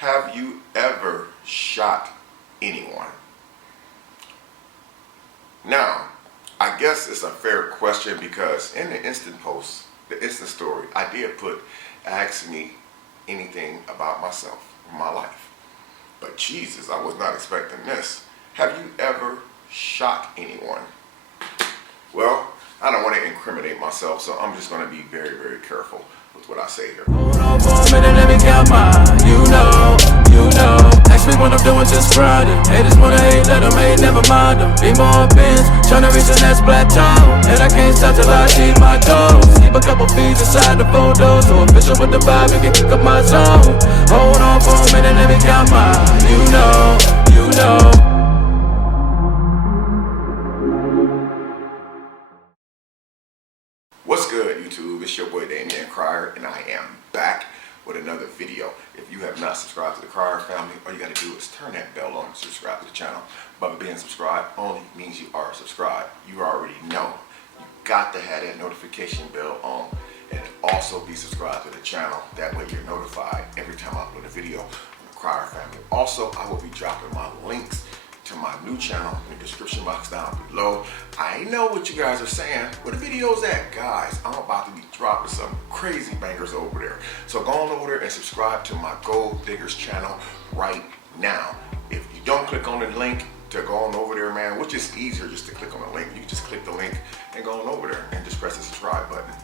Have you ever shot anyone? Now, I guess it's a fair question because in the instant post, the instant story, I did put, ask me anything about myself, my life. But Jesus, I was not expecting this. Have you ever shot anyone? Well, I don't want to incriminate myself, so I'm just going to be very, very careful with what I say here. Hold on for a minute, let me count mine. You know. Ask me what I'm doing, just grinding. Haters wanna hate, let them hate, never mind them. Be more bins, tryna reach the next plateau. And I can't stop till I achieve my goals. Keep a couple feet inside the photos. So official with the vibe, you can kick up my zone. Hold on for a minute, let me count mine. You know. What's good, YouTube? It's your boy Damian Cryer, and I am back with another video. If you have not subscribed to the Cryer family, all you got to do is turn that bell on and subscribe to the channel. But being subscribed only means you are subscribed. You already know. You got to have that notification bell on, and also be subscribed to the channel. That way you're notified every time I upload a video on the Cryer family. Also, I will be dropping my links to my new channel in the description box down below. I know what you guys are saying. Where the video's at, guys? I'm about to be dropping some crazy bangers over there. So go on over there and subscribe to my Gold Diggers channel right now. If you don't click on the link to go on over there, man, which is easier just to click on the link. You just click the link and go on over there and just press the subscribe button.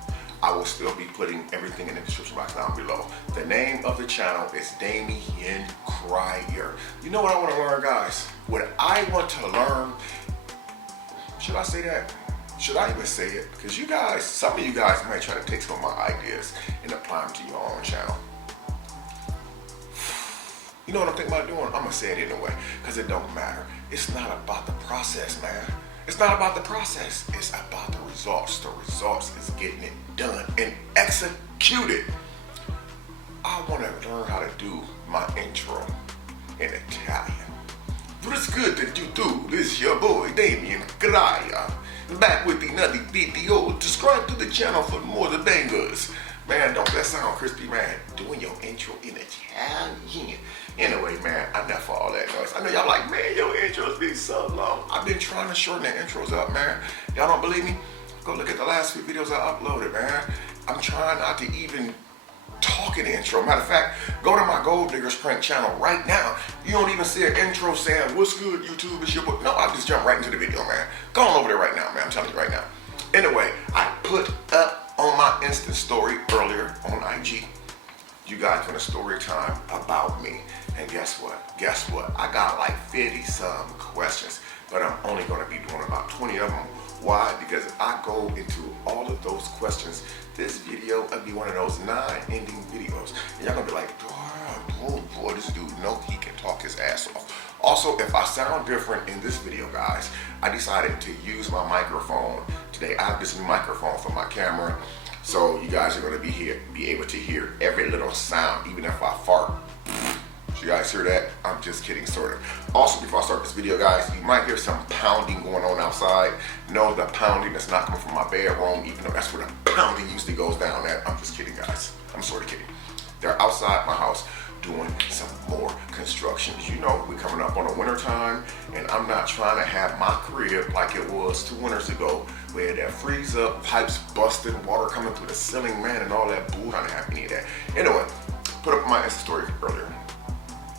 I will still be putting everything in the description box down below. The name of the channel is Damian Cryer. You know what I want to learn, guys? What I want to learn, should I say that? Should I even say it? Because you guys, some of you guys might try to take some of my ideas and apply them to your own channel. You know what I'm thinking about doing? I'm going to say it anyway, because it don't matter. It's not about the process, man. It's not about the process. It's about the results. The results is getting it done and executed. I want to learn how to do my intro in Italian. What's good that you do? This is your boy Damian Cryer, back with another video. Subscribe to the channel for more the bangers. Man, don't that sound crispy, man? Doing your intro in Italian. Anyway, man, enough for all that noise. I know y'all like, man, your intros be so long. I've been trying to shorten the intros up, man. Y'all don't believe me? Go look at the last few videos I uploaded, man. I'm trying not to even talk in the intro. Matter of fact, go to my Gold Diggers Prank channel right now. You don't even see an intro saying, what's good, YouTube? It's your boy. No, I just jump right into the video, man. Go on over there right now, man. I'm telling you right now. Anyway, I put up on my instant story earlier on IG. You guys want a story time about me. And guess what? Guess what? I got like 50 some questions, but I'm only going to be doing about 20 of them. Why? Because if I go into all of those questions, this video will be one of those non-ending videos. And y'all going to be like, boy, this dude know he can talk his ass off. Also, if I sound different in this video, guys, I decided to use my microphone today. I have this new microphone for my camera. So you guys are going to be able to hear every little sound, even if I fart. So you guys hear that? I'm just kidding, sort of. Also, before I start this video, guys, you might hear some pounding going on outside. No, the pounding is not coming from my bedroom, even though that's where the pounding usually goes down at. I'm just kidding, guys. I'm sort of kidding. They're outside my house doing some more constructions. You know, we're coming up on the winter time, and I'm not trying to have my crib like it was 2 winters ago, where that freeze up, pipes busting, water coming through the ceiling, man, and all that bull. Trying to have any of that. Anyway, put up my Insta story earlier.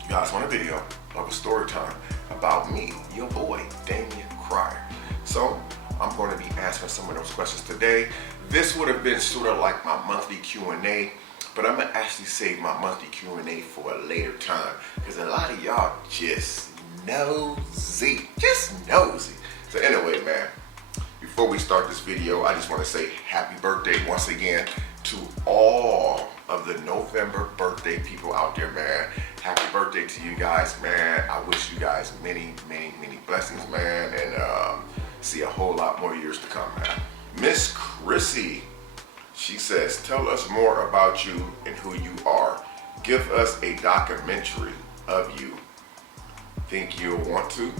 You guys want a video of a story time about me, your boy, Damian Cryer. So I'm going to be answering some of those questions today. This would have been sort of like my monthly Q&A, but I'm going to actually save my monthly Q&A for a later time, because a lot of y'all just nosy. So anyway, man, before we start this video, I just want to say happy birthday once again to all of the November birthday people out there, man. Happy birthday to you guys, man. I wish you guys many, many, many blessings, man, and see a whole lot more years to come, man. Miss Chrissy, she says, tell us more about you and who you are. Give us a documentary of you. Think you'll want to?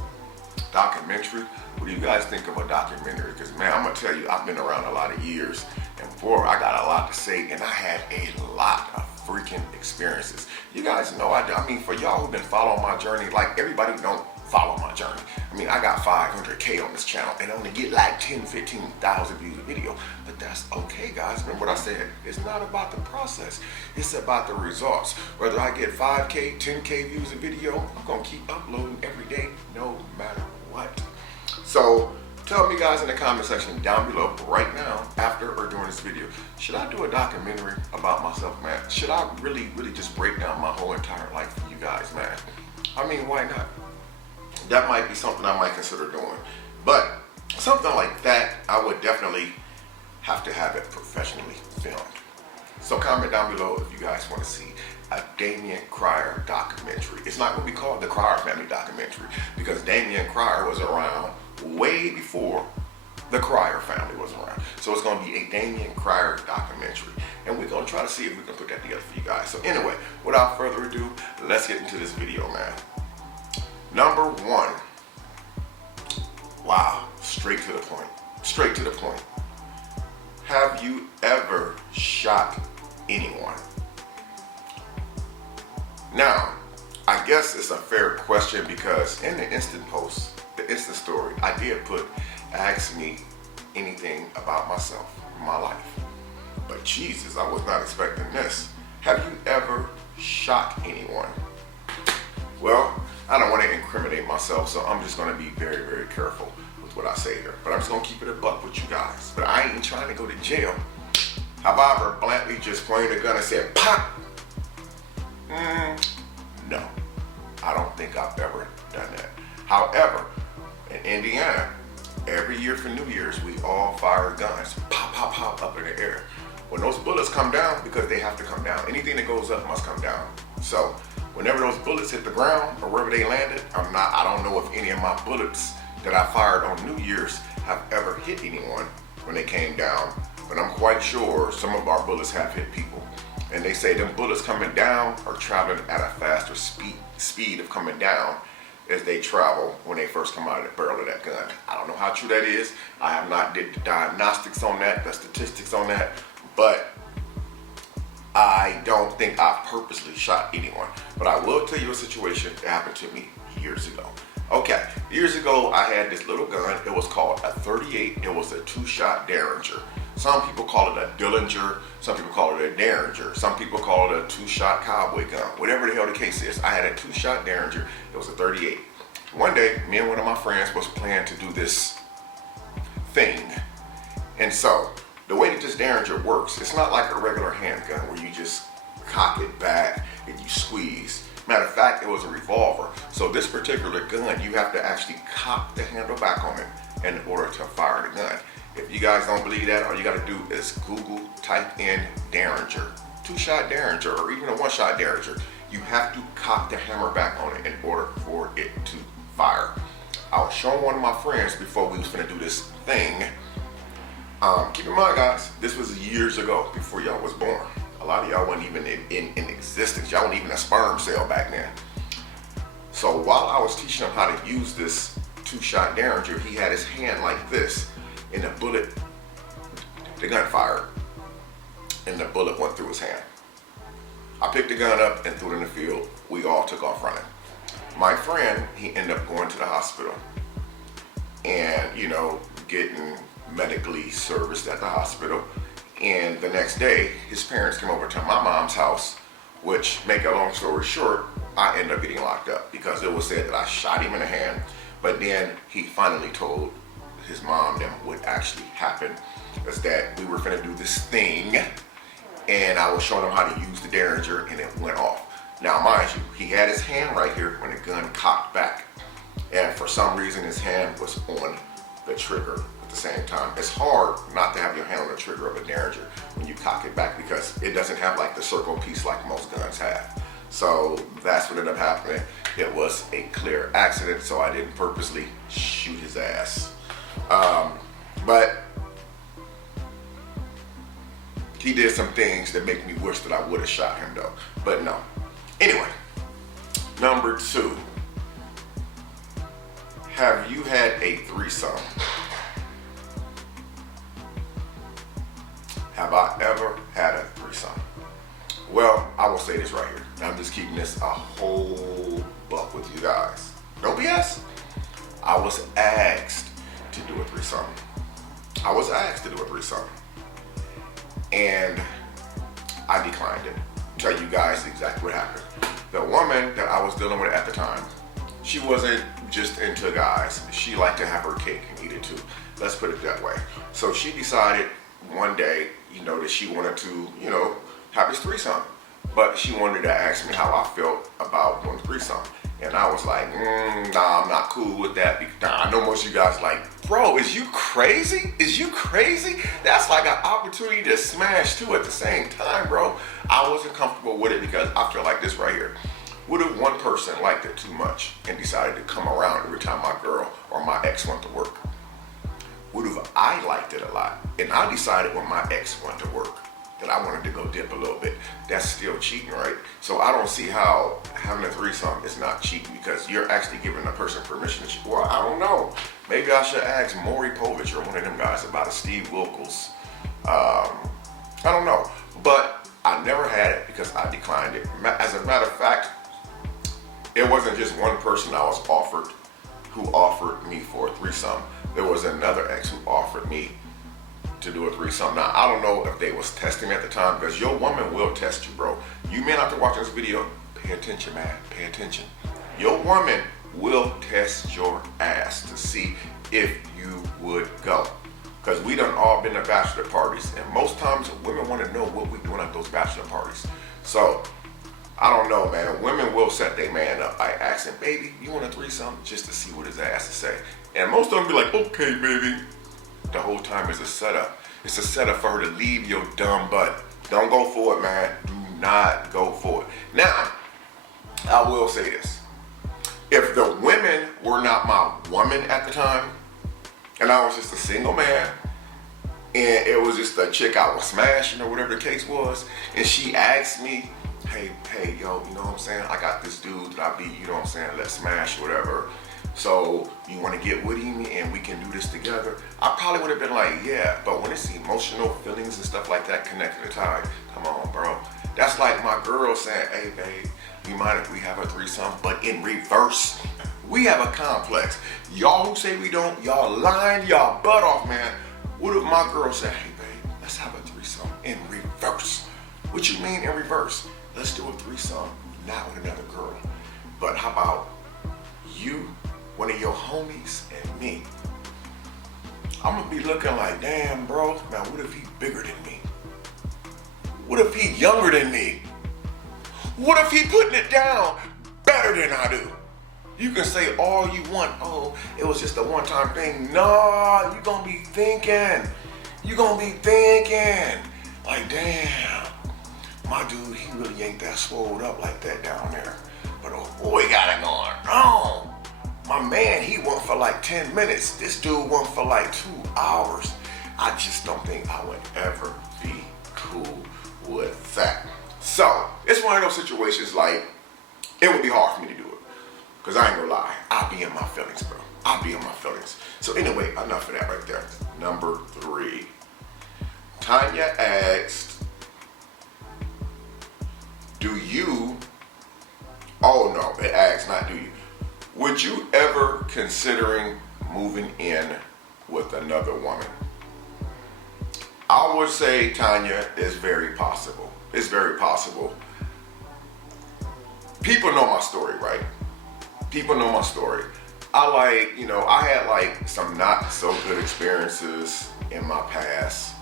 Documentary? What do you guys think of a documentary? Because, man, I'm going to tell you, I've been around a lot of years, and boy, I got a lot to say, and I have a lot of freaking experiences. You guys know I mean, for y'all who've been following my journey, like everybody don't follow my journey. I mean, I got 500K on this channel and only get like 10, 15,000 views a video. But that's okay, guys. Remember what I said? It's not about the process. It's about the results. Whether I get 5K, 10K views a video, I'm going to keep uploading every day, no matter what. So tell me, guys, in the comment section down below right now, after or during this video, should I do a documentary about myself, man? Should I really just break down my whole entire life for you guys, man? I mean, why not? That might be something I might consider doing. But something like that, I would definitely have to have it professionally filmed. So comment down below if you guys want to see a Damien Cryer documentary. It's not going to be called the Cryer Family documentary because Damien Cryer was around way before the Cryer family was around. So it's going to be a Damien Cryer documentary. And we're going to try to see if we can put that together for you guys. So anyway, without further ado, let's get into this video, man. Number one. Wow, straight to the point. Straight to the point. Have you ever shot anyone? Now, I guess it's a fair question because in the instant post, the instant story, I did put, ask me anything about myself, my life. But Jesus, I was not expecting this. Have you ever shot anyone? Well, I don't want to incriminate myself, so I'm just going to be very, very careful with what I say here. But I'm just going to keep it a buck with you guys. But I ain't trying to go to jail. Have I ever bluntly just pointed a gun and said, pop? No. I don't think I've ever done that. However, in Indiana, every year for New Year's, we all fire guns. Pop, pop, pop up in the air. When those bullets come down, because they have to come down, anything that goes up must come down. So whenever those bullets hit the ground or wherever they landed, I don't know if any of my bullets that I fired on New Year's have ever hit anyone when they came down. But I'm quite sure some of our bullets have hit people. And they say them bullets coming down are traveling at a faster speed of coming down as they travel when they first come out of the barrel of that gun. I don't know how true that is. I have not did the diagnostics on that, the statistics on that, but I don't think I've purposely shot anyone. But I will tell you a situation that happened to me years ago. Okay, years ago I had this little gun. It was called a 38. It was a 2-shot Derringer. Some people call it a Dillinger. Some people call it a Derringer. Some people call it a 2-shot cowboy gun. Whatever the hell the case is, I had a 2-shot Derringer. It was a 38. One day, me and one of my friends was planning to do this thing. And so, the way that this Derringer works, it's not like a regular handgun where you just cock it back and you squeeze. Matter of fact, it was a revolver. So this particular gun, you have to actually cock the handle back on it in order to fire the gun. If you guys don't believe that, all you gotta do is Google, type in Derringer, 2-shot Derringer, or even a 1-shot Derringer. You have to cock the hammer back on it in order for it to fire. I was showing one of my friends before we was gonna do this thing. Keep in mind, guys, this was years ago before y'all was born. A lot of y'all weren't even in existence. Y'all weren't even a sperm cell back then. So while I was teaching him how to use this 2-shot Derringer, he had his hand like this, and the bullet, the gun fired, and the bullet went through his hand. I picked the gun up and threw it in the field. We all took off running. My friend, he ended up going to the hospital and, you know, getting medically serviced at the hospital. And the next day, his parents came over to my mom's house, which, make a long story short, I ended up getting locked up because it was said that I shot him in the hand. But then he finally told his mom that what actually happened was that we were gonna do this thing, and I was showing him how to use the Derringer, and it went off. Now, mind you, he had his hand right here when the gun cocked back, and for some reason his hand was on the trigger at the same time. It's hard not to have your hand on the trigger of a Derringer when you cock it back because it doesn't have like the circle piece like most guns have. So that's what ended up happening. It was a clear accident, so I didn't purposely shoot his ass. But he did some things that make me wish that I would have shot him though, but no. Anyway, number 2. Have you had a threesome? Have I ever had a threesome? Well, I will say this right here. I'm just keeping this a whole buck with you guys. No BS. I was asked to do a threesome. I was asked to do a threesome. And I declined it. Tell you guys exactly what happened. The woman that I was dealing with at the time, she wasn't just into guys. She liked to have her cake and eat it too. Let's put it that way. So she decided one day, that she wanted to, have this threesome. But she wanted to ask me how I felt about doing threesome. And I was like, nah, I'm not cool with that. I know most of you guys like, bro, is you crazy? Is you crazy? That's like an opportunity to smash two at the same time, bro. I wasn't comfortable with it because I feel like this right here. What if one person liked it too much and decided to come around every time my girl or my ex went to work? What if I liked it a lot and I decided when my ex went to work that I wanted to go dip a little bit? That's still cheating, right? So I don't see how having a threesome is not cheating because you're actually giving a person permission to cheat. Well, I don't know. Maybe I should ask Maury Povich or one of them guys about a Steve Wilkos. I don't know. But I never had it because I declined it. As a matter of fact, it wasn't just one person I was offered who offered me for a threesome. There was another ex who offered me to do a threesome. Now, I don't know if they was testing me at the time because your woman will test you, bro. You men after watching this video, pay attention, man. Pay attention. Your woman will test your ass to see if you would go. Because we done all been to bachelor parties, and most times women want to know what we doing at those bachelor parties. So, I don't know, man. Women will set their man up by asking, baby, you want a threesome? Just to see what his ass to say. And most of them be like, okay, baby. The whole time is a setup. It's a setup for her to leave your dumb butt. Don't go for it, man. Do not go for it. Now, I will say this. If the women were not my woman at the time, and I was just a single man, and it was just a chick I was smashing or whatever the case was, and she asked me, hey, yo, you know what I'm saying? I got this dude that I beat, you know what I'm saying? Let's smash, whatever. So you want to get with me and we can do this together? I probably would have been like, yeah. But when it's emotional feelings and stuff like that connected to time, come on, bro. That's like my girl saying, hey, babe, you mind if we have a threesome? But in reverse, we have a complex. Y'all who say we don't, y'all lying y'all butt off, man. What if my girl said, hey, babe, let's have a threesome in reverse? What you mean in reverse? Let's do a threesome now with another girl. But how about you, one of your homies, and me? I'm gonna be looking like, damn, bro, now what if he bigger than me? What if he younger than me? What if he putting it down better than I do? You can say all you want, oh, it was just a one-time thing. No, you gonna be thinking. You gonna be thinking, like, damn, my dude, he really ain't that swole up like that down there. But oh boy, got it going on. My man, he went for like 10 minutes. This dude went for like 2 hours. I just don't think I would ever be cool with that. So, it's one of those situations like, it would be hard for me to do it. Because I ain't gonna lie, I'll be in my feelings, bro. I'll be in my feelings. So anyway, enough of that right there. Number 3. Tanya asked, do you, oh no, it asks, not do you. Would you ever considering moving in with another woman? I would say, Tanya, it's very possible. It's very possible. People know my story, right? People know my story. I had like some not so good experiences in my past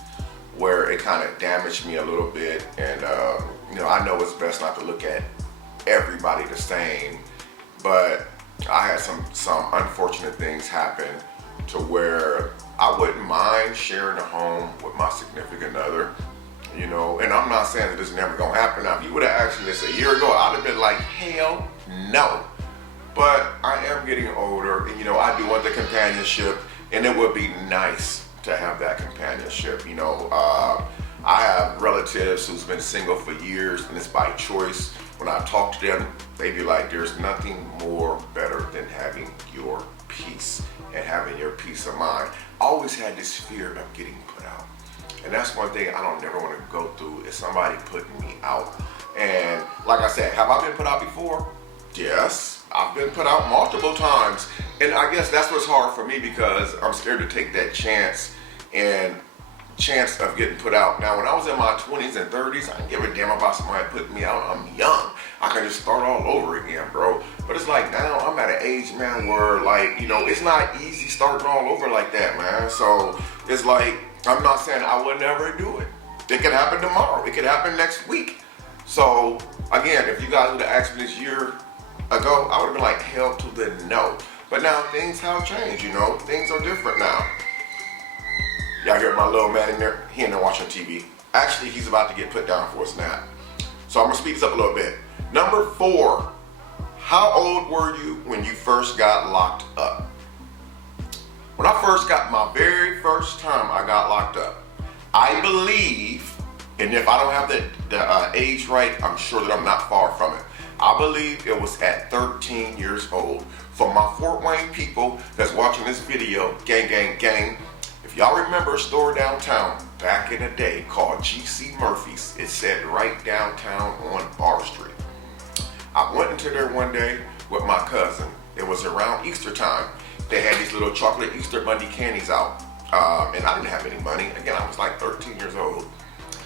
where it kind of damaged me a little bit. And, I know it's best not to look at everybody the same, but I had some unfortunate things happen to where I wouldn't mind sharing a home with my significant other, and I'm not saying that this is never gonna happen. Now, if you would have asked me this a year ago, I'd have been like, hell no. But I am getting older, and I do want the companionship, and it would be nice to have that companionship. I have relatives who's been single for years, and it's by choice. When I talk to them, they be like, there's nothing more better than having your peace and having your peace of mind. I always had this fear of getting put out. And that's one thing I don't never want to go through is somebody putting me out. And like I said, have I been put out before? Yes, I've been put out multiple times. And I guess that's what's hard for me because I'm scared to take that chance of getting put out. Now, when I was in my 20s and 30s, I didn't give a damn about somebody putting me out. I'm young. I can just start all over again, bro. But it's like now I'm at an age, man, where like, you know, it's not easy starting all over like that, man. So it's like, I'm not saying I would never do it. It could happen tomorrow. It could happen next week. So again, if you guys would have asked me this year ago, I would have been like, hell to the no. But now things have changed, you know. Things are different now. Y'all hear my little man in there? He in there watching TV. Actually, he's about to get put down for a snap. So I'm gonna speed this up a little bit. Number 4, how old were you when you first got locked up? When I first got my very first time I got locked up, I believe, and if I don't have the age right, I'm sure that I'm not far from it. I believe it was at 13 years old. For my Fort Wayne people that's watching this video, gang, gang, gang, if y'all remember a store downtown back in the day called GC Murphy's, it said right downtown on Bar Street. I went into there one day with my cousin. It was around Easter time. They had these little chocolate Easter Bunny candies out. And I didn't have any money. Again, I was like 13 years old.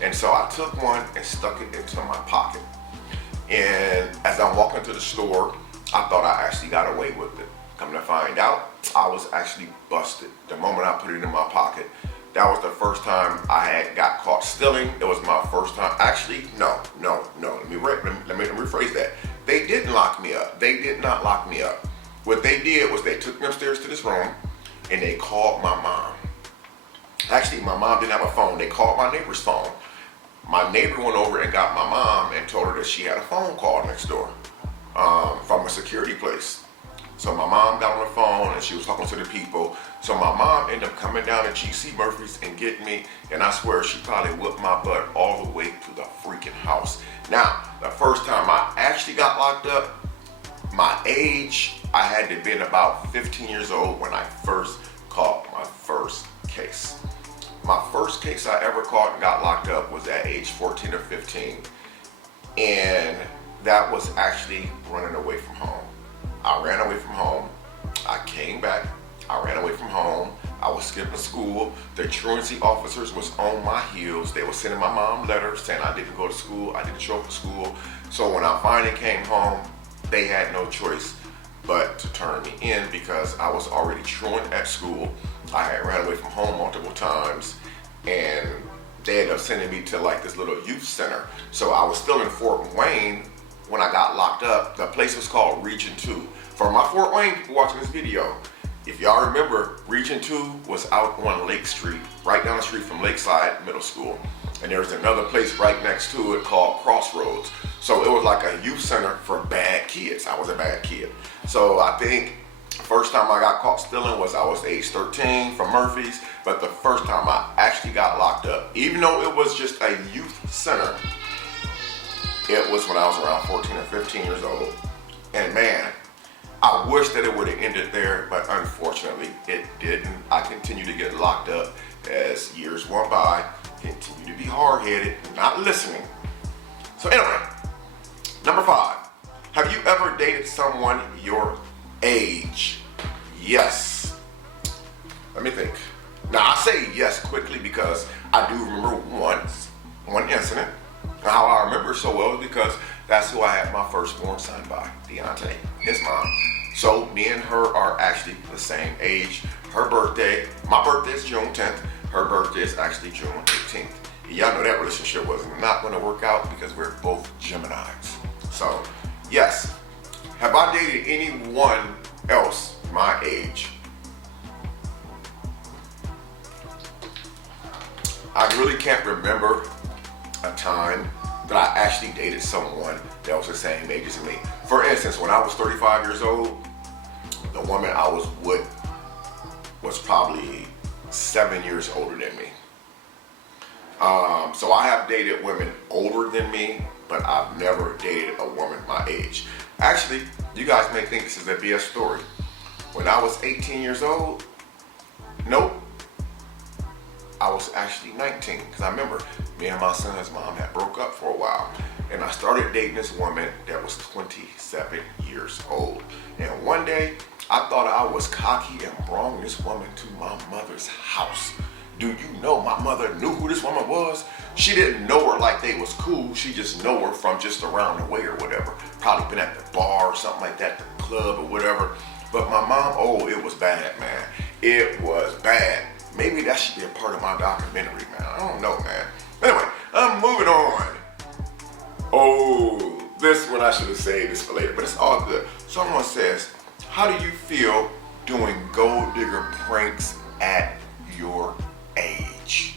And so I took one and stuck it into my pocket. And as I'm walking to the store, I thought I actually got away with it. Come to find out, I was actually busted the moment I put it in my pocket. That was the first time I had got caught stealing. It was my first time. Actually, no. Let me rephrase that. They didn't lock me up. They did not lock me up. What they did was they took me upstairs to this room and they called my mom. Actually, my mom didn't have a phone. They called my neighbor's phone. My neighbor went over and got my mom and told her that she had a phone call next door from a security place. So my mom got on the phone and she was talking to the people. So my mom ended up coming down to GC Murphy's and getting me. And I swear she probably whipped my butt all the way to the freaking house. Now, the first time I actually got locked up, my age, I had to have been about 15 years old when I first caught my first case. My first case I ever caught and got locked up was at age 14 or 15. And that was actually running away from home. I ran away from home. I came back. I ran away from home. I was skipping school. The truancy officers was on my heels. They were sending my mom letters saying I didn't go to school. I didn't show up to school. So when I finally came home, they had no choice but to turn me in because I was already truant at school. I had ran away from home multiple times and they ended up sending me to like this little youth center. So I was still in Fort Wayne when I got locked up. The place was called Region 2. For my Fort Wayne people watching this video, if y'all remember, Region 2 was out on Lake Street, right down the street from Lakeside Middle School. And there was another place right next to it called Crossroads. So it was like a youth center for bad kids. I was a bad kid. So I think first time I got caught stealing was I was age 13 from Murphy's. But the first time I actually got locked up, even though it was just a youth center, it was when I was around 14 or 15 years old. And man, I wish that it would have ended there, but unfortunately it didn't. I continued to get locked up as years went by, continued to be hard-headed, not listening. So anyway, number 5, have you ever dated someone your age? Yes. Let me think. Now I say yes quickly because I do remember one incident. How I remember so well is because that's who I had my firstborn son by, Deontay, his mom. So me and her are actually the same age. Her birthday, my birthday is June 10th. Her birthday is actually June 18th. Y'all know that relationship was not going to work out because we're both Geminis. So yes, have I dated anyone else my age? I really can't remember a time that I actually dated someone that was the same age as me. For instance, when I was 35 years old, the woman I was with was probably 7 years older than me. So I have dated women older than me, but I've never dated a woman my age. Actually, you guys may think this is a BS story. When I was 18 years old, nope, I was actually 19, because I remember me and my son's mom had broke up for a while. And I started dating this woman that was 27 years old. And one day, I thought I was cocky and brought this woman to my mother's house. Do you know my mother knew who this woman was? She didn't know her like they was cool. She just know her from just around the way or whatever. Probably been at the bar or something like that, the club or whatever. But my mom, oh, it was bad, man. It was bad. Maybe that should be a part of my documentary, man. I don't know, man. Anyway, I'm moving on. Oh, this one I should have saved this for later, but it's all good. Someone says, how do you feel doing gold digger pranks at your age?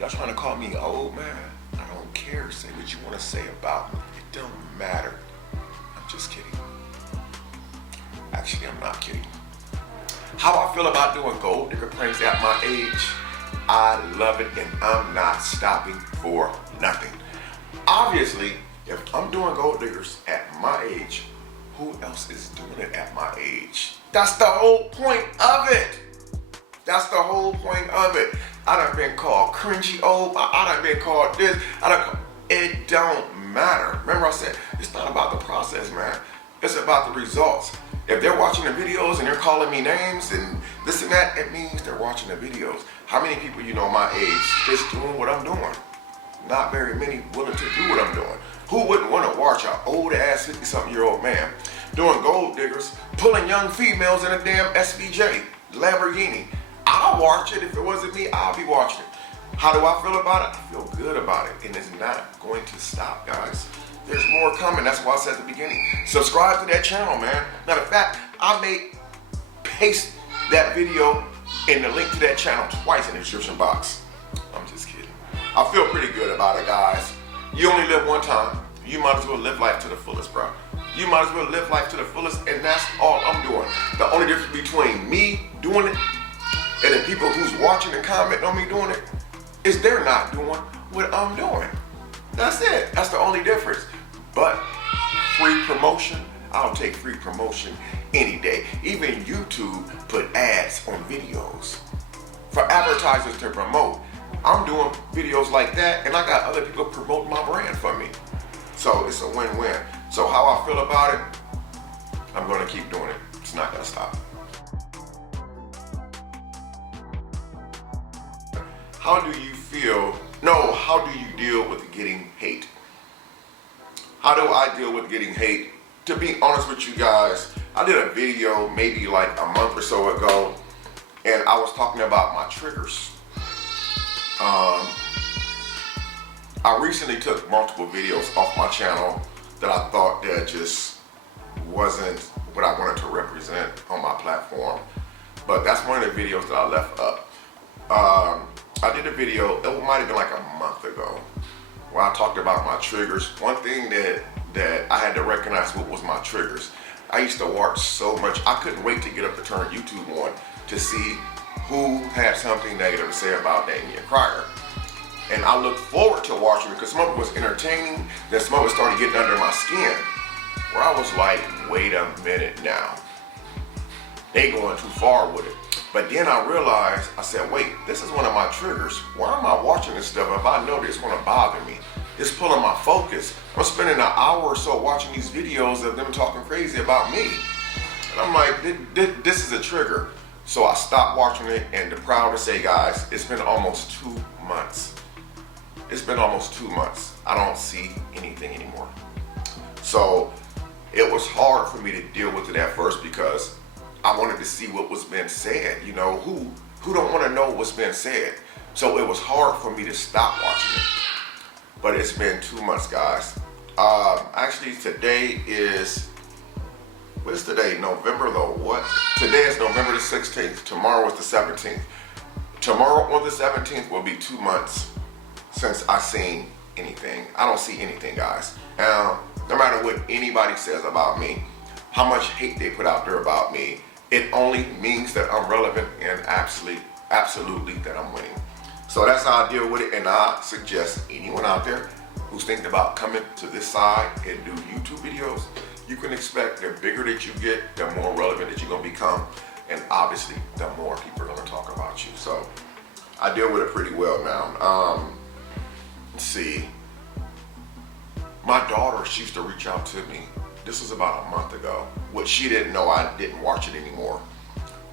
Y'all trying to call me old, man? I don't care. Say what you want to say about me. It don't matter. I'm just kidding. Actually, I'm not kidding. How I feel about doing gold digger pranks at my age? I love it, and I'm not stopping for nothing. Obviously, if I'm doing gold diggers at my age, who else is doing it at my age? That's the whole point of it. That's the whole point of it. I done been called cringy old. I done been called this. It don't matter. Remember I said, it's not about the process, man. It's about the results. If they're watching the videos and they're calling me names and this and that, it means they're watching the videos. How many people you know my age just doing what I'm doing? Not very many willing to do what I'm doing. Who wouldn't want to watch an old ass 50-something-year-old man doing gold diggers, pulling young females in a damn SVJ, Lamborghini? I'll watch it. If it wasn't me, I'll be watching it. How do I feel about it? I feel good about it, and it's not going to stop, guys. There's more coming. That's why I said at the beginning. Subscribe to that channel, man. Matter of fact, I may paste that video and the link to that channel twice in the description box. I'm just kidding. I feel pretty good about it, guys. You only live one time. You might as well live life to the fullest, bro. You might as well live life to the fullest, and that's all I'm doing. The only difference between me doing it and the people who's watching and commenting on me doing it is they're not doing what I'm doing. That's it. That's the only difference. But free promotion, I'll take free promotion any day. Even YouTube put ads on videos for advertisers to promote. I'm doing videos like that, and I got other people promoting my brand for me. So it's a win-win. So how I feel about it, I'm gonna keep doing it. It's not gonna stop. How do you feel? No, how do you deal with getting hate? How do I deal with getting hate? To be honest with you guys, I did a video maybe like a month or so ago, and I was talking about my triggers. I recently took multiple videos off my channel that I thought that just wasn't what I wanted to represent on my platform. But that's one of the videos that I left up. I did a video, it might have been like a month ago, where I talked about my triggers. One thing that I had to recognize what was my triggers. I used to watch so much, I couldn't wait to get up to turn YouTube on to see who had something negative to say about Damian Cryer. And I looked forward to watching it because some of it was entertaining, then some of it started getting under my skin, where I was like, wait a minute now. They going too far with it. But then I realized, I said, wait, this is one of my triggers. Why am I watching this stuff if I know this is going to bother me? It's pulling my focus. I'm spending an hour or so watching these videos of them talking crazy about me. And I'm like, this is a trigger. So I stopped watching it, and I'm proud to say, guys, it's been almost 2 months. It's been almost 2 months. I don't see anything anymore. So it was hard for me to deal with it at first because I wanted to see what was being said. You know, who don't want to know what's been said? So it was hard for me to stop watching it. But it's been 2 months, guys. Actually, today is, what's today? November the what? Today is November the 16th. Tomorrow is the 17th. Tomorrow on the 17th will be 2 months since I seen anything. I don't see anything, guys. No matter what anybody says about me, how much hate they put out there about me, it only means that I'm relevant and absolutely that I'm winning. So that's how I deal with it, and I suggest anyone out there who's thinking about coming to this side and do YouTube videos, you can expect the bigger that you get, the more relevant that you're gonna become, and obviously the more people are gonna talk about you. So I deal with it pretty well now. Let's see. My daughter, she used to reach out to me. This was about a month ago. What she didn't know, I didn't watch it anymore.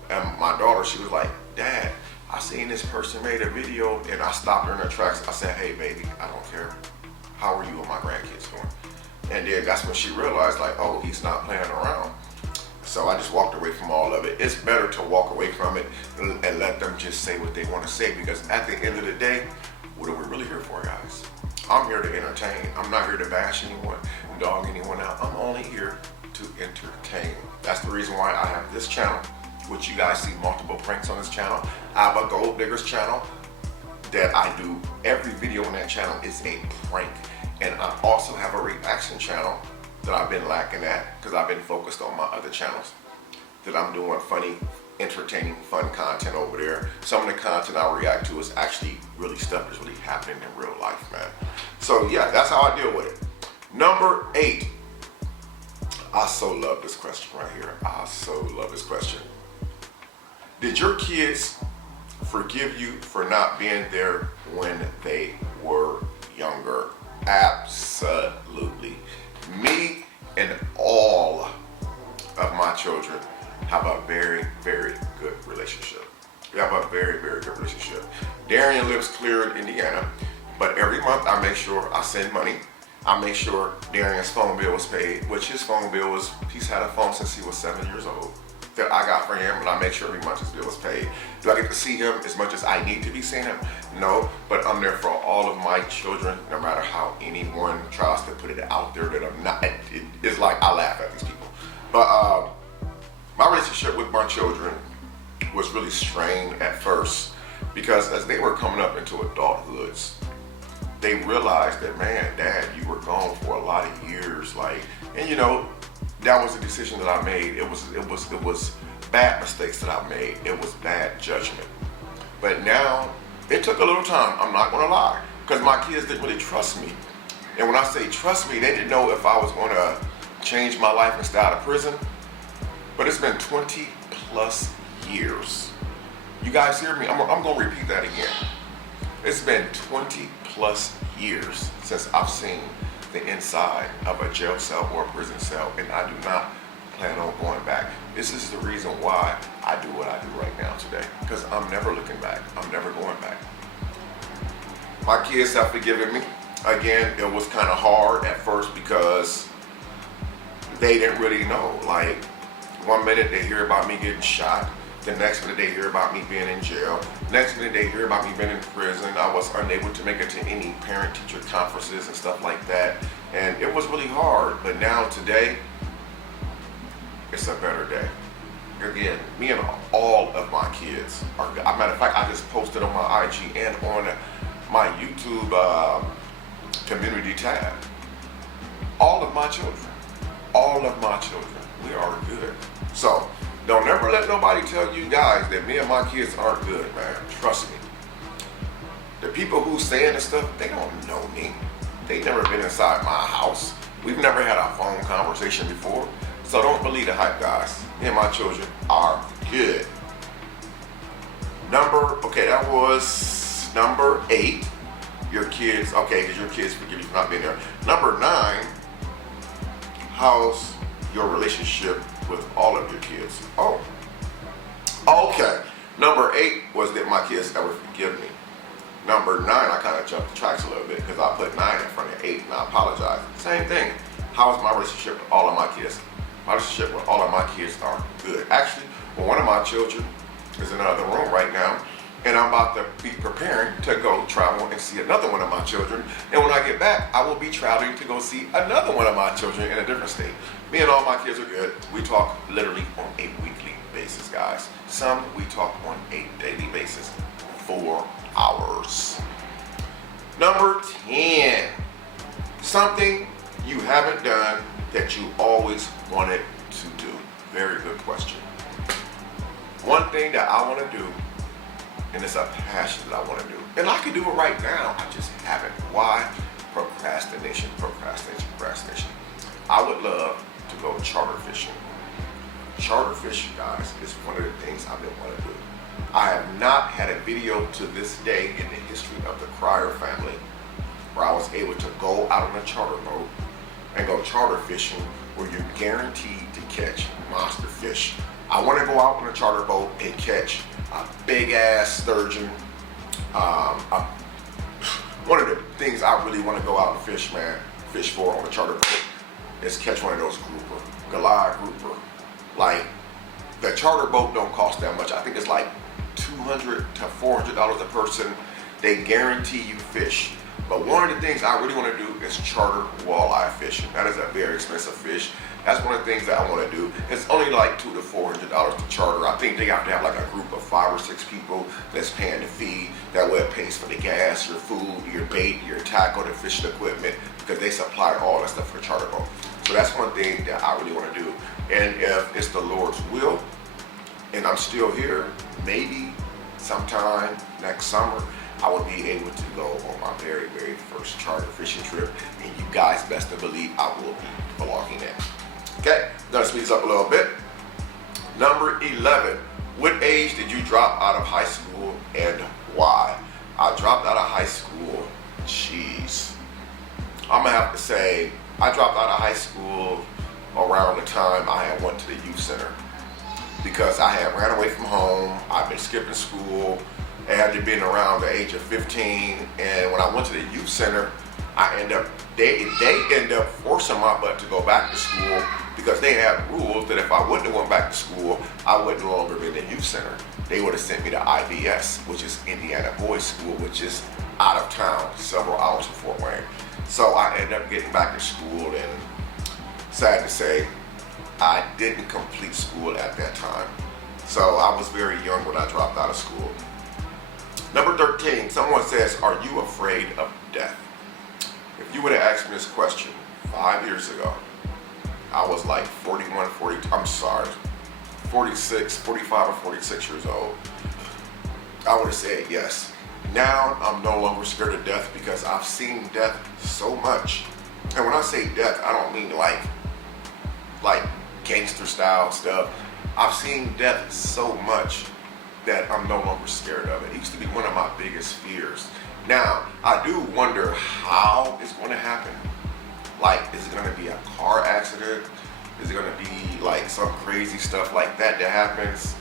And my daughter, she was like, Dad, I seen this person made a video, and I stopped her in her tracks. I said, hey baby, I don't care. How are you and my grandkids doing? And then that's when she realized, like, oh, he's not playing around. So I just walked away from all of it. It's better to walk away from it and let them just say what they want to say, because at the end of the day, what are we really here for, guys? I'm here to entertain. I'm not here to bash anyone, dog anyone out. I'm only here to entertain. That's the reason why I have this channel, which you guys see multiple pranks on this channel. I have a Gold Diggers channel that I do. Every video on that channel is a prank. And I also have a reaction channel that I've been lacking at because I've been focused on my other channels. That I'm doing funny, entertaining, fun content over there. Some of the content I react to is actually really stuff that's really happening in real life, man. So yeah, that's how I deal with it. Number 8. I so love this question right here. I so love this question. Did your kids forgive you for not being there when they were younger? Absolutely. Me and all of my children have a very, very good relationship. We have a very, very good relationship. Darian lives clear in Indiana, but every month I make sure I send money. I make sure Darian's phone bill was paid, which his phone bill was, he's had a phone since he was 7 years old, that I got for him, and I make sure every month his bill is paid. Do I get to see him as much as I need to be seeing him? No, but I'm there for all of my children, no matter how anyone tries to put it out there that I'm not. It's like I laugh at these people. But my relationship with my children was really strained at first, because as they were coming up into adulthoods, they realized that, man, Dad, you were gone for a lot of years, like, and you know, that was a decision that I made. It was bad mistakes that I made. It was bad judgment. But now, it took a little time, I'm not gonna lie, because my kids didn't really trust me. And when I say trust me, they didn't know if I was gonna change my life and stay out of prison. But it's been 20 plus years. You guys hear me? I'm gonna repeat that again. It's been 20 plus years since I've seen the inside of a jail cell or a prison cell, and I do not plan on going back. This is the reason why I do what I do right now today, because I'm never looking back. I'm never going back. My kids have forgiven me. Again, it was kind of hard at first because they didn't really know. Like, one minute they hear about me getting shot, the next minute they hear about me being in jail, next minute they hear about me being in prison. I was unable to make it to any parent-teacher conferences and stuff like that, and it was really hard. But now today, it's a better day. Again, me and all of my kids are good. As a matter of fact, I just posted on my IG and on my YouTube community tab. All of my children, we are good. So, don't ever let nobody tell you guys that me and my kids aren't good, man. Trust me. The people who saying this stuff, they don't know me. They never been inside my house. We've never had a phone conversation before. So don't believe the hype, guys. Me and my children are good. That was number 8. Your kids, okay, because your kids forgive you for not being there. Number 9, how's your relationship with all of your kids? Oh, okay. Number 8 was that my kids ever forgive me. Number 9, I kind of jumped the tracks a little bit because I put 9 in front of 8, and I apologize. Same thing. How is my relationship with all of my kids? My relationship with all of my kids are good. Actually, one of my children is in another room right now, and I'm about to be preparing to go travel and see another one of my children. And when I get back, I will be traveling to go see another one of my children in a different state. Me and all my kids are good. We talk literally on a weekly basis, guys. Some we talk on a daily basis, 4 hours. Number 10, something you haven't done that you always wanted to do. Very good question. One thing that I want to do, and it's a passion that I want to do, and I can do it right now, I just haven't. Why? Procrastination. I would love to go charter fishing. Charter fishing, guys, is one of the things I've been wanting to do. I have not had a video to this day in the history of the Cryer family where I was able to go out on a charter boat and go charter fishing where you're guaranteed to catch monster fish. I want to go out on a charter boat and catch a big ass sturgeon. One of the things I really want to go out and fish for on a charter boat is catch one of those grouper, Goliath grouper. Like, the charter boat don't cost that much. I think it's like $200 to $400 a person. They guarantee you fish. But one of the things I really want to do is charter walleye fishing. That is a very expensive fish. That's one of the things that I want to do. It's only like $200 to $400 to charter. I think they have to have like a group of 5 or 6 people that's paying the fee. That way it pays for the gas, your food, your bait, your tackle, the fishing equipment, because they supply all that stuff for the charter boat. So that's one thing that I really want to do. And if it's the Lord's will, and I'm still here, maybe sometime next summer, I will be able to go on my very, very first charter fishing trip. And you guys best to believe I will be vlogging it. Okay, gonna speed this up a little bit. Number 11, what age did you drop out of high school and why? I dropped out of high school, jeez. I'm gonna have to say, I dropped out of high school around the time I had went to the youth center, because I had ran away from home. I've been skipping school after being around the age of 15, and when I went to the youth center, they end up forcing my butt to go back to school, because they had rules that if I wouldn't have went back to school, I would no longer be in the youth center. They would have sent me to IBS, which is Indiana Boys School, which is out of town, several hours from Fort Wayne. So I ended up getting back to school, and sad to say, I didn't complete school at that time. So I was very young when I dropped out of school. Number 13, someone says, are you afraid of death? If you would have asked me this question 5 years ago, I was like 46, 45 or 46 years old, I would have said yes. Now I'm no longer scared of death, because I've seen death so much. And when I say death, I don't mean like gangster style stuff. I've seen death so much that I'm no longer scared of it. It used to be one of my biggest fears. Now, I do wonder how it's going to happen. Like, is it going to be a car accident? Is it going to be like some crazy stuff like that happens?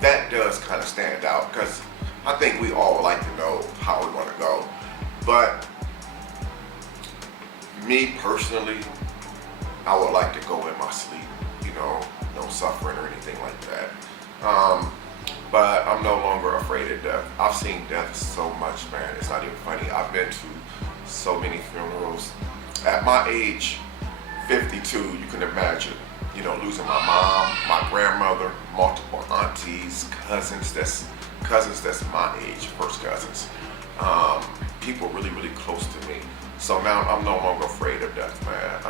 That does kind of stand out, because I think we all would like to know how we're going to go. But me personally, I would like to go in my sleep, no suffering or anything like that. But I'm no longer afraid of death. I've seen death so much, man. It's not even funny. I've been to so many funerals. At my age, 52, you can imagine, losing my mom, my grandmother, multiple aunties, cousins that's my age, first cousins. People really, really close to me. So now I'm no longer afraid of death, man.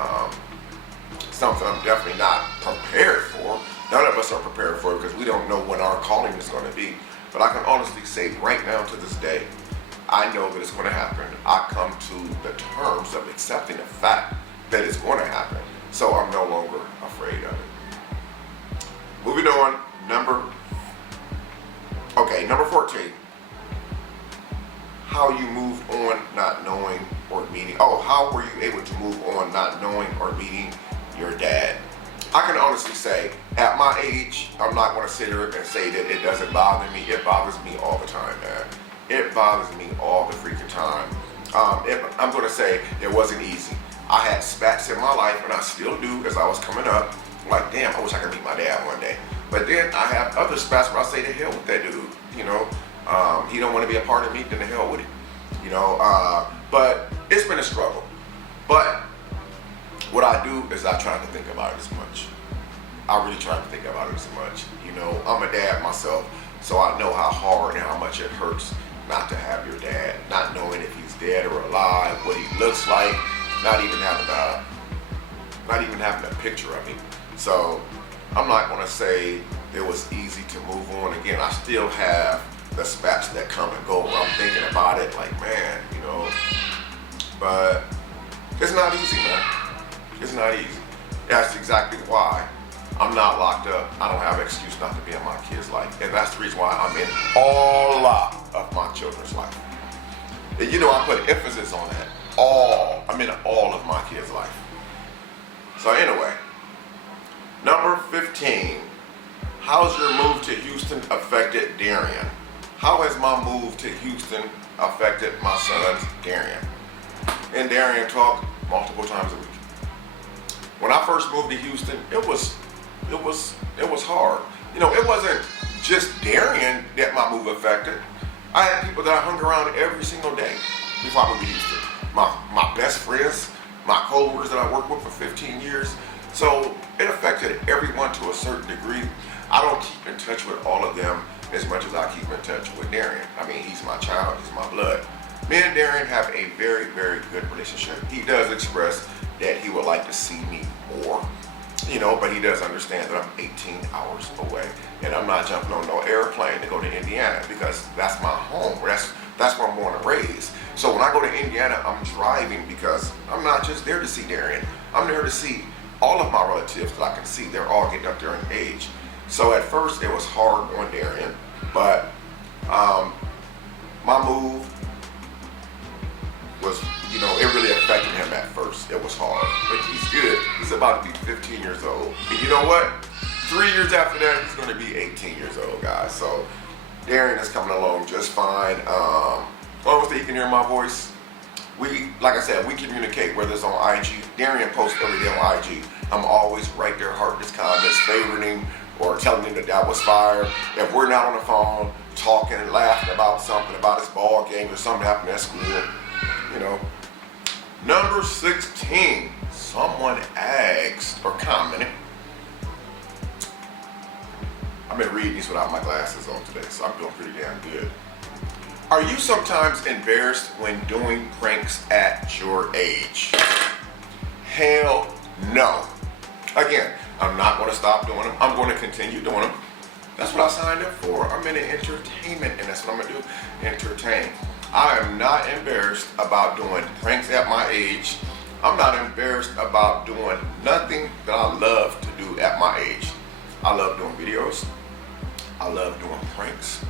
Something I'm definitely not prepared for. None of us are prepared for it, because we don't know when our calling is going to be. But I can honestly say right now to this day, I know that it's going to happen. I come to the terms of accepting the fact that it's going to happen. So I'm no longer afraid of it. Moving on, number 14. How you moved on not knowing or meeting. How were you able to move on not knowing or meeting your dad? I can honestly say, at my age, I'm not going to sit here and say that it doesn't bother me. It bothers me all the time, man. It bothers me all the freaking time. I'm going to say it wasn't easy. I had spats in my life, and I still do as I was coming up. I'm like, damn, I wish I could meet my dad one day. But then I have other spats where I say, to hell with that dude. He don't want to be a part of me, then to hell with it. But it's been a struggle. But what I do is I try to think about it as much. I really try to think about it as much. I'm a dad myself, so I know how hard and how much it hurts not to have your dad, not knowing if he's dead or alive, what he looks like, not even having a picture of him. So I'm not going to say it was easy to move on. Again, I still have the spats that come and go where I'm thinking about it, like, man, but it's not easy, man. It's not easy. That's exactly why I'm not locked up. I don't have an excuse not to be in my kids' life. And that's the reason why I'm in all of my children's life. And you know I put emphasis on that. All of my kids' life. So anyway, number 15. How's your move to Houston affected Darian? How has my move to Houston affected my sons, Darian? And Darian talk multiple times a week. When I first moved to Houston, it was hard. You know, it wasn't just Darian that my move affected. I had people that I hung around every single day before I moved to Houston. My best friends, my co-workers that I worked with for 15 years. So it affected everyone to a certain degree. I don't keep in touch with all of them as much as I keep in touch with Darian. I mean, he's my child, he's my blood. Me and Darian have a very, very good relationship. He does express that he would like to see me more, you know, but he does understand that I'm 18 hours away and I'm not jumping on no airplane to go to Indiana because that's my home. That's where I'm born and raised. So when I go to Indiana, I'm driving because I'm not just there to see Darian. I'm there to see all of my relatives that I can see. They're all getting up there in age. So at first it was hard on Darian, but my move was, you know, it really affected him at first. It was hard, but he's good. He's about to be 15 years old. And you know what? 3 years after that, he's going to be 18 years old, guys. So Darian is coming along just fine. As long as you can hear my voice, like I said, we communicate, whether it's on IG. Darian posts every day on IG. I'm always right there, hearting his comments, favoriting, or telling him that was fire. If we're not on the phone, talking and laughing about something, about his ball game or something happened at school, you know. Number 16, someone asked or commented. I've been reading these without my glasses on today, so I'm doing pretty damn good. Are you sometimes embarrassed when doing pranks at your age? Hell no. Again, I'm not going to stop doing them. I'm going to continue doing them. That's what I signed up for. I'm in entertainment, and that's what I'm going to do, entertain. I am not embarrassed about doing pranks at my age. I'm not embarrassed about doing nothing that I love to do at my age. I love doing videos. I love doing pranks.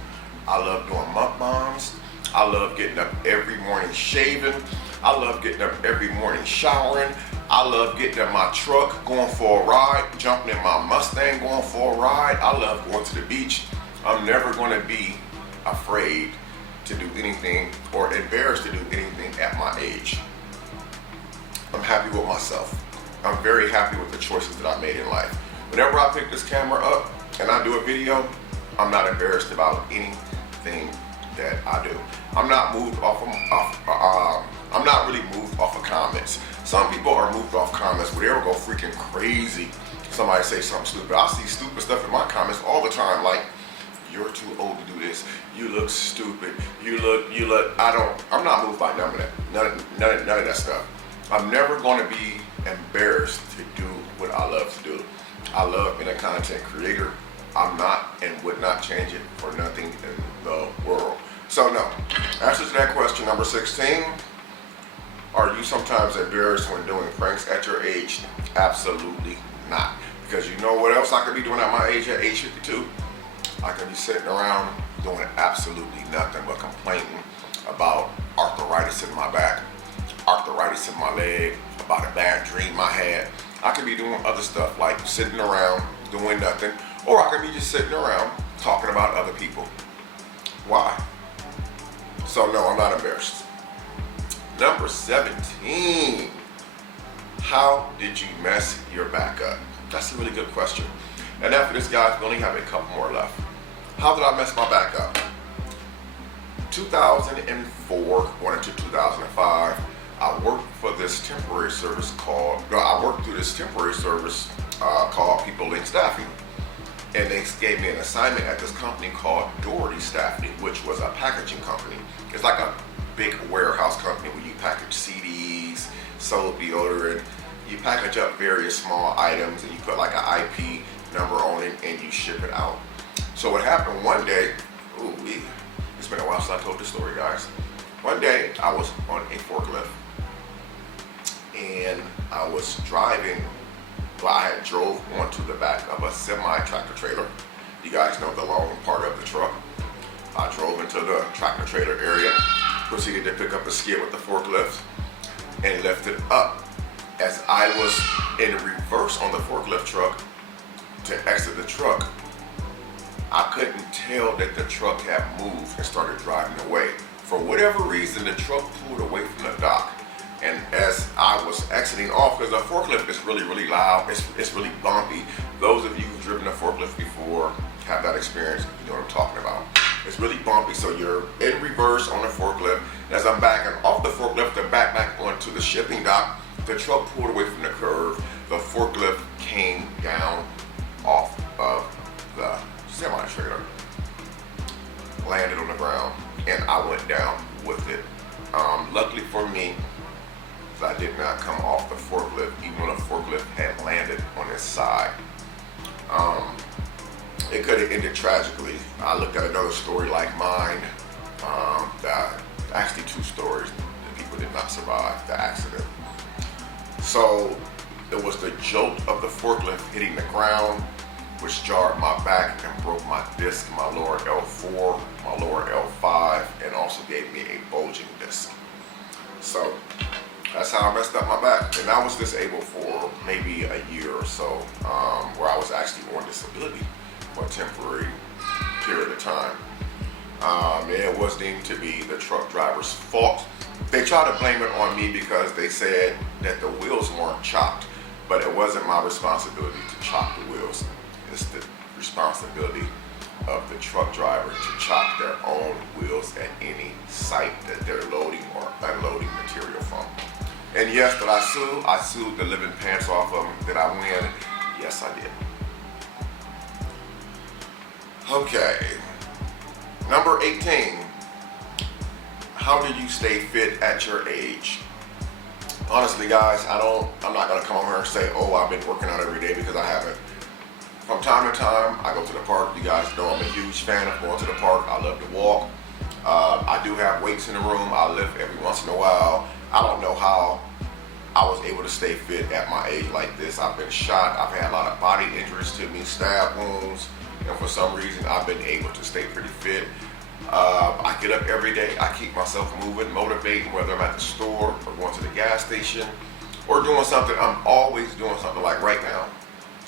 I love doing mukbangs. I love getting up every morning shaving. I love getting up every morning showering. I love getting in my truck, going for a ride, jumping in my Mustang, going for a ride. I love going to the beach. I'm never going to be afraid to do anything or embarrassed to do anything at my age. I'm happy with myself. I'm very happy with the choices that I made in life. Whenever I pick this camera up and I do a video, I'm not embarrassed about anything that I do. I'm not moved off of, I'm not really moved off of comments. Some people are moved off comments where they'll go freaking crazy. Somebody say something stupid. I see stupid stuff in my comments all the time, like, you're too old to do this. You look stupid. I'm not moved by none of that. None of that stuff. I'm never going to be embarrassed to do what I love to do. I love being a content creator. I'm not and would not change it for nothing in the world. So no, answer to that question, number 16, are you sometimes embarrassed when doing pranks at your age? Absolutely not. Because you know what else I could be doing at my age, at age 52? I could be sitting around doing absolutely nothing but complaining about arthritis in my back, arthritis in my leg, about a bad dream I had. I could be doing other stuff like sitting around doing nothing, or I could be just sitting around talking about other people. Why? So no, I'm not embarrassed. Number 17, how did you mess your back up? That's a really good question. And after this, guys, we only have a couple more left. How did I mess my back up? 2004, going into 2005, I worked for this temporary service called People Link Staffing. And they gave me an assignment at this company called Doherty Staffing, which was a packaging company. It's like a big warehouse company where you package CDs, soap, deodorant. You package up various small items and you put like an IP number on it and you ship it out. So what happened one day, it's been a while since I told this story, guys. One day I was on a forklift and I was driving. Well, I had drove onto the back of a semi-tractor trailer. You guys know the long part of the truck. I drove into the tractor trailer area proceeded to pick up a skid with the forklift and lift it up. As I was in reverse on the forklift truck to exit the truck, I couldn't tell that the truck had moved and started driving away. For whatever reason, the truck pulled away from the dock. And as I was exiting off, because the forklift is really, really loud, it's really bumpy. Those of you who've driven a forklift before have that experience, you know what I'm talking about. It's really bumpy, so you're in reverse on the forklift. And as I'm backing off the forklift to back onto the shipping dock, the truck pulled away from the curve. The forklift came down off of the semi-trailer, landed on the ground, and I went down with it. Luckily for me, I did not come off the forklift, even when the forklift had landed on its side. It could have ended tragically. I looked at another story like mine, actually two stories, that people did not survive the accident. So it was the jolt of the forklift hitting the ground, which jarred my back and broke my disc, my lower L4, my lower L5, and also gave me a bulging disc. So that's how I messed up my back. And I was disabled for maybe a year or so, where I was actually on disability for a temporary period of time. And it was deemed to be the truck driver's fault. They tried to blame it on me because they said that the wheels weren't chopped, but it wasn't my responsibility to chop the wheels. It's the responsibility of the truck driver to chop their own wheels at any site that they're loading or unloading material from. And yes, did I sue? I sued the living pants off of them. Did I win? Yes, I did. Okay. Number 18. How do you stay fit at your age? Honestly, guys, I'm not gonna come over here and say, oh, I've been working out every day, because I haven't. From time to time, I go to the park. You guys know I'm a huge fan of going to the park. I love to walk. I do have weights in the room. I lift every once in a while. I don't know how I was able to stay fit at my age like this. I've been shot. I've had a lot of body injuries to me, stab wounds, and for some reason, I've been able to stay pretty fit. I get up every day. I keep myself moving, motivating, whether I'm at the store or going to the gas station or doing something. I'm always doing something. Like right now,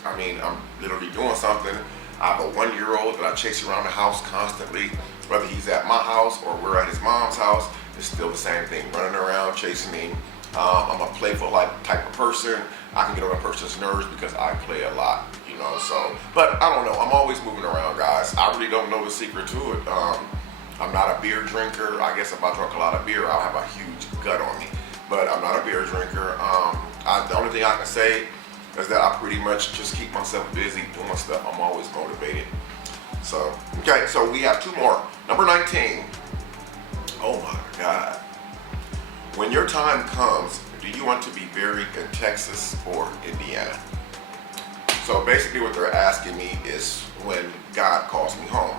I mean, I'm literally doing something. I have a 1-year-old that I chase around the house constantly. Whether he's at my house or we're at his mom's house, it's still the same thing, running around, chasing me. I'm a playful type of person. I can get on a person's nerves because I play a lot, you know, so. But I don't know, I'm always moving around, guys. I really don't know the secret to it. I'm not a beer drinker. I guess if I drink a lot of beer, I'll have a huge gut on me. But I'm not a beer drinker. The only thing I can say is that I pretty much just keep myself busy doing stuff. I'm always motivated. So, okay, so we have two more. Number 19. Oh my God. When your time comes, do you want to be buried in Texas or Indiana? So basically what they're asking me is, when God calls me home,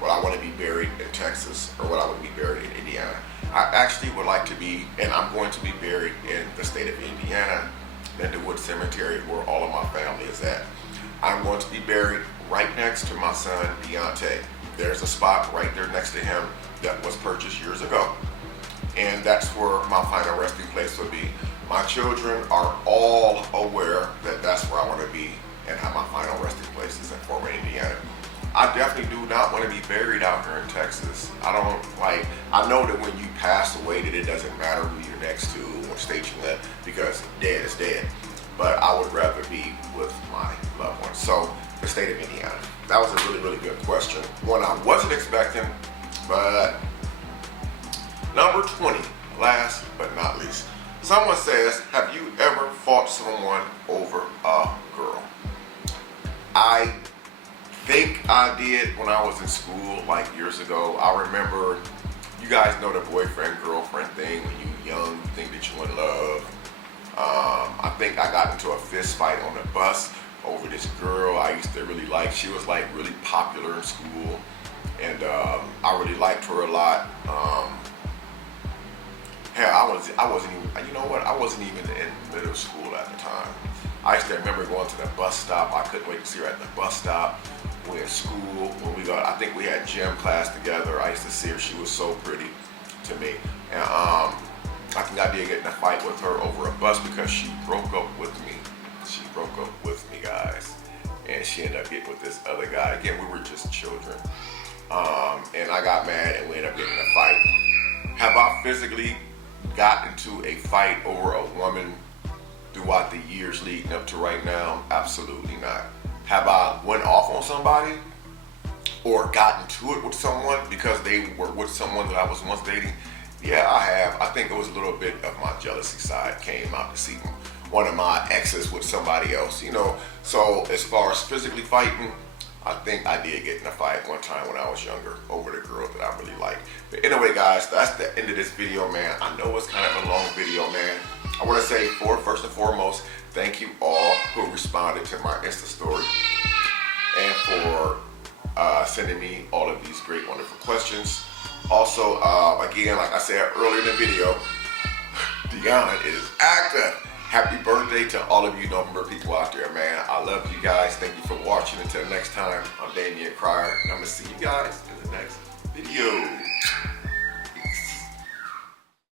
would I want to be buried in Texas or would I want to be buried in Indiana? I actually would like to be, and I'm going to be buried in the state of Indiana, in the Wood Cemetery, where all of my family is at. I'm going to be buried right next to my son, Deontay. There's a spot right there next to him that was purchased years ago. And that's where my final resting place will be. My children are all aware that that's where I want to be and have my final resting place is in Fort Wayne, Indiana. I definitely do not want to be buried out here in Texas. I know that when you pass away that it doesn't matter who you're next to, what state you live, because dead is dead. But I would rather be with my loved ones. So the state of Indiana. That was a really, really good question. One I wasn't expecting, but number 20, last but not least. Someone says, have you ever fought someone over a girl? I think I did when I was in school, like years ago. I remember, you guys know the boyfriend-girlfriend thing when you're young, you think that you're in love. I think I got into a fist fight on the bus over this girl I used to really like. She was like really popular in school, and I really liked her a lot. Hell, I wasn't even, you know what? I wasn't even in middle school at the time. I used to remember going to the bus stop. I couldn't wait to see her at the bus stop. We were in school, I think we had gym class together. I used to see her, she was so pretty. to me. And I think I did get in a fight with her over a bus because she broke up with me. She broke up with me, guys. And she ended up getting with this other guy. Again, we were just children. And I got mad and we ended up getting in a fight. Have I physically got into a fight over a woman throughout the years leading up to right now? Absolutely not. Have I went off on somebody or gotten to it with someone because they were with someone that I was once dating? Yeah, I have. I think it was a little bit of my jealousy side came out to see one of my exes with somebody else, you know. So as far as physically fighting, I think I did get in a fight one time when I was younger over the girl that I really liked. But anyway, guys, that's the end of this video, man. I know it's kind of a long video, man. I want to say, first and foremost, thank you all who responded to my Insta story and for sending me all of these great, wonderful questions. Also, again, like I said earlier in the video, Deanna is active. Happy birthday to all of you November people out there, man. I love you guys. Thank you for watching. Until next time, I'm Damian Cryer, and I'm going to see